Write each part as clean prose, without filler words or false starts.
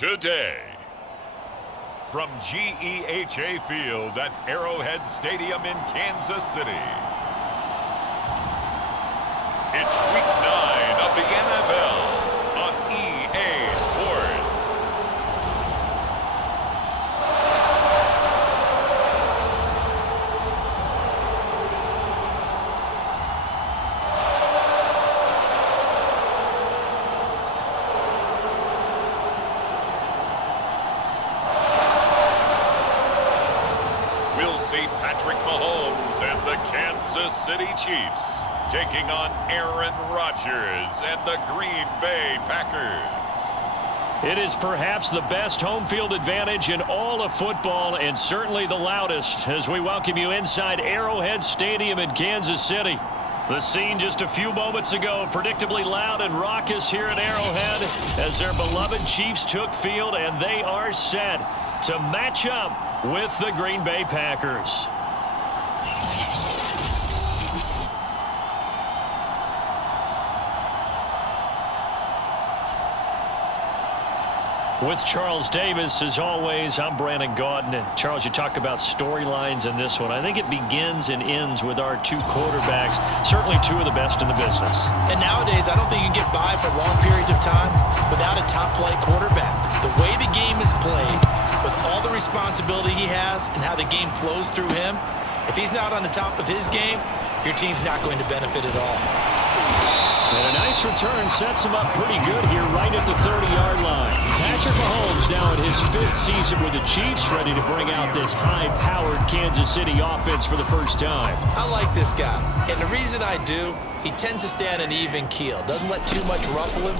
today. From GEHA Field at Arrowhead Stadium in Kansas City. It's Week 9 of the NFL on EA Sports. We'll see Patrick Mahomes and the Kansas City Chiefs taking on Aaron Rodgers and the Green Bay Packers. It is perhaps the best home field advantage in all of football, and certainly the loudest, as we welcome you inside Arrowhead Stadium in Kansas City. The scene just a few moments ago, predictably loud and raucous here at Arrowhead as their beloved Chiefs took field, and they are set to match up with the Green Bay Packers. With Charles Davis, as always, I'm Brandon Gaudin. Charles, you talk about storylines in this one. I think it begins and ends with our two quarterbacks, certainly two of the best in the business. And nowadays, I don't think you can get by for long periods of time without a top-flight quarterback. The way the game is played, with all the responsibility he has and how the game flows through him, if he's not on the top of his game, your team's not going to benefit at all. And a nice return sets him up pretty good here right at the 30-yard line. Patrick Mahomes now in his 5th season with the Chiefs, ready to bring out this high-powered Kansas City offense for the first time. I like this guy, and the reason I do, he tends to stay on an even keel. Doesn't let too much ruffle him.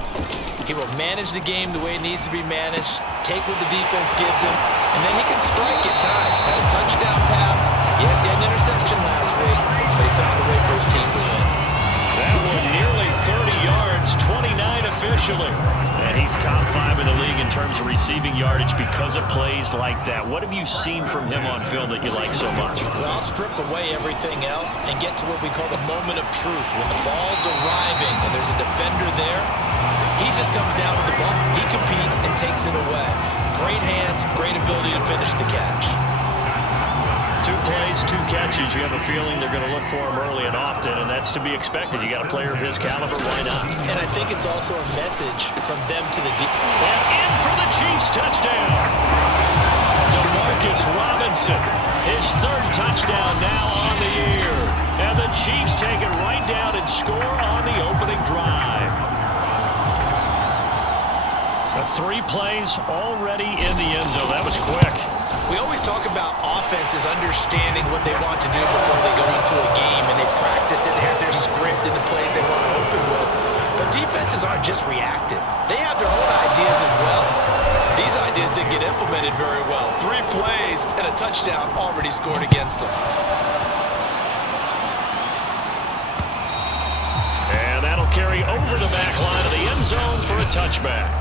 He will manage the game the way it needs to be managed, take what the defense gives him, and then he can strike at times. Had a touchdown pass. Yes, he had an interception last week, but he found a way for his team to win. That one nearly 30 yards, 29 officially. And he's top 5 in the league in terms of receiving yardage because of plays like that. What have you seen from him on film that you like so much? Well, I'll strip away everything else and get to what we call the moment of truth. When the ball's arriving and there's a defender there, he just comes down with the ball. He competes and takes it away. Great hands, great ability to finish the catch. 2 plays, 2 catches. You have a feeling they're going to look for him early and often, and that's to be expected. You got a player of his caliber, why not? And I think it's also a message from them to the deep. And in for the Chiefs touchdown. DeMarcus Robinson, his 3rd touchdown now on the year. And the Chiefs take it right down and score on the opening drive. 3 plays already in the end zone. That was quick. We always talk about offenses understanding what they want to do before they go into a game, and they practice it. They have their script and the plays they want to open with. But defenses aren't just reactive. They have their own ideas as well. These ideas didn't get implemented very well. 3 plays and a touchdown already scored against them. And that'll carry over the back line of the end zone for a touchback.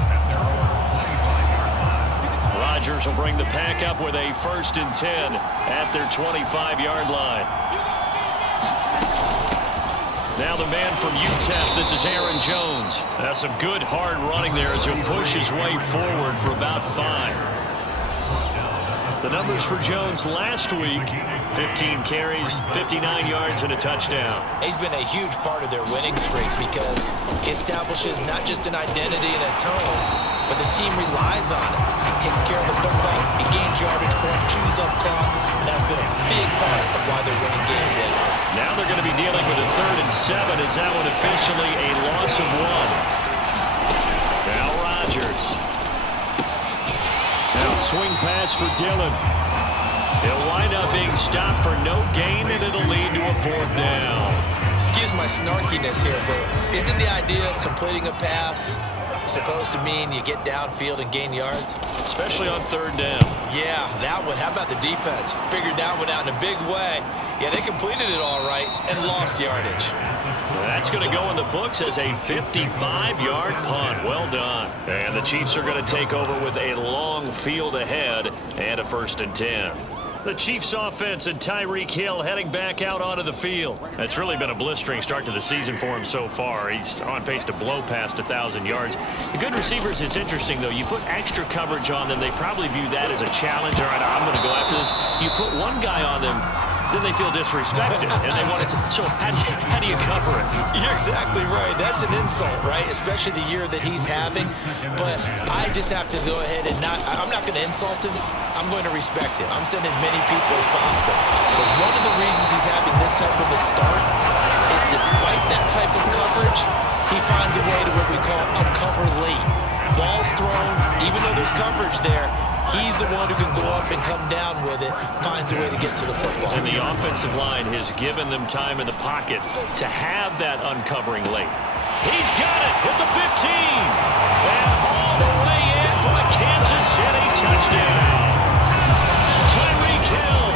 Rodgers will bring the pack up with a 1st and 10 at their 25-yard line. Now the man from UTEP, this is Aaron Jones. That's some good hard running there as he'll push his way forward for about 5. The numbers for Jones last week, 15 carries, 59 yards, and a touchdown. He's been a huge part of their winning streak because he establishes not just an identity and a tone, but the team relies on it. He takes care of the football, he gains yardage for him, chews up clock, and that's been a big part of why they're winning games lately. Now they're going to be dealing with a 3rd and 7. Is that one officially a loss of 1? Now Rodgers. Now swing pass for Dillon. He'll wind up being stopped for no gain, and it'll lead to a 4th down. Excuse my snarkiness here, but isn't the idea of completing a pass supposed to mean you get downfield and gain yards? Especially on 3rd down. Yeah, that one. How about the defense? Figured that one out in a big way. Yeah, they completed it all right and lost yardage. That's going to go in the books as a 55-yard punt. Well done. And the Chiefs are going to take over with a long field ahead and a 1st and 10. The Chiefs offense and Tyreek Hill heading back out onto the field. It's really been a blistering start to the season for him so far. He's on pace to blow past 1,000 yards. The good receivers, it's interesting, though. You put extra coverage on them, they probably view that as a challenge. All right, I'm going to go after this. You put one guy on them, then they feel disrespected, and they want it to. So how do you cover it? You're exactly right. That's an insult, right? Especially the year that he's having. But I just have to go ahead and I'm not going to insult him. I'm going to respect him. I'm sending as many people as possible. But one of the reasons he's having this type of a start is despite that type of coverage, he finds a way to what we call uncover late. Ball's thrown, even though there's coverage there, he's the one who can go up and come down with it, finds a way to get to the football. And the offensive line has given them time in the pocket to have that uncovering late. He's got it at the 15. And all the way in for a Kansas City touchdown. Tyreek Hill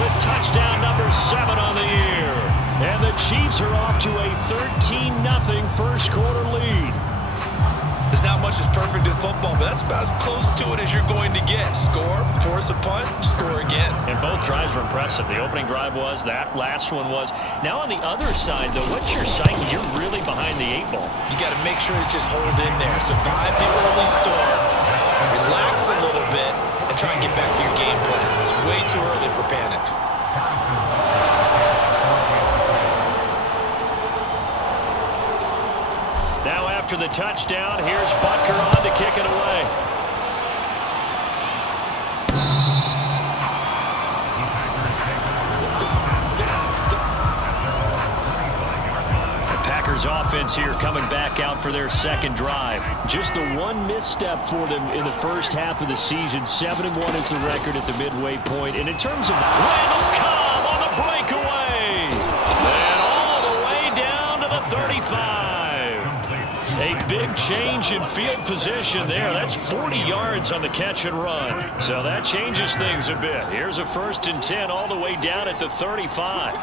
with touchdown number 7 on the year. And the Chiefs are off to a 13-0 first quarter lead. There's not much that's perfect in football, but that's about as close to it as you're going to get. Score, force a punt, score again. And both drives were impressive. The opening drive was, that last one was. Now on the other side, though, what's your psyche? You're really behind the 8 ball. You got to make sure to just hold in there. Survive the early storm, relax a little bit, and try and get back to your game plan. It's way too early for panic. Now after the touchdown, here's Butker on to kick it away. The Packers offense here coming back out for their second drive. Just the one misstep for them in the first half of the season. 7-1 is the record at the midway point. And in terms of Randall Cobb on the breakaway. And all the way down to the 35. A big change in field position there. That's 40 yards on the catch and run. So that changes things a bit. Here's a 1st and 10 all the way down at the 35.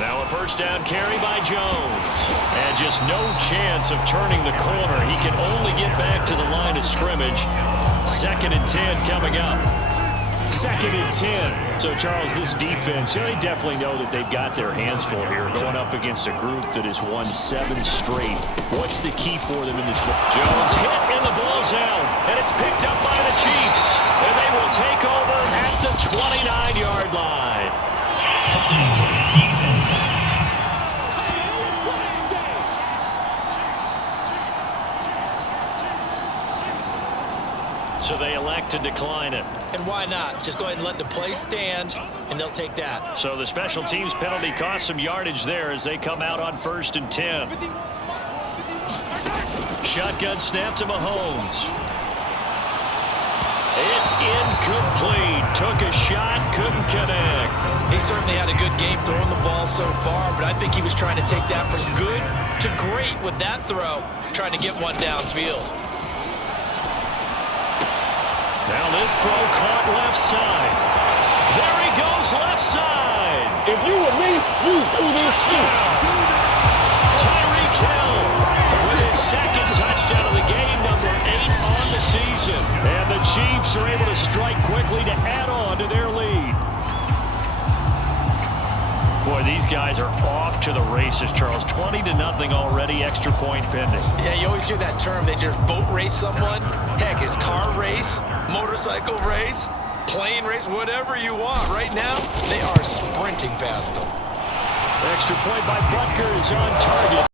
Now a first down carry by Jones. And just no chance of turning the corner. He can only get back to the line of scrimmage. 2nd and 10 coming up. 2nd and 10. So, Charles, this defense, they definitely know that they've got their hands full here, going up against a group that has won 7 straight. What's the key for them in this ball? Jones hit, and the ball's out, and it's picked up by the Chiefs, and they will take over at the 29-yard line. So they elect to decline it. And why not? Just go ahead and let the play stand, and they'll take that. So the special teams penalty cost some yardage there as they come out on 1st and 10. Shotgun snap to Mahomes. It's incomplete. Took a shot, couldn't connect. He certainly had a good game throwing the ball so far, but I think he was trying to take that from good to great with that throw, trying to get one downfield. Now this throw caught left side. There he goes left side. If you were me, you do this too. Tyreek Hill with his 2nd touchdown of the game, number 8 on the season. And the Chiefs are able to strike quickly to add on to their lead. Boy, these guys are off to the races, Charles. 20-0 already, extra point pending. Yeah, you always hear that term. They just boat race someone. Heck, it's car race, motorcycle race, plane race, whatever you want. Right now, they are sprinting past them. Extra point by Butker is on target.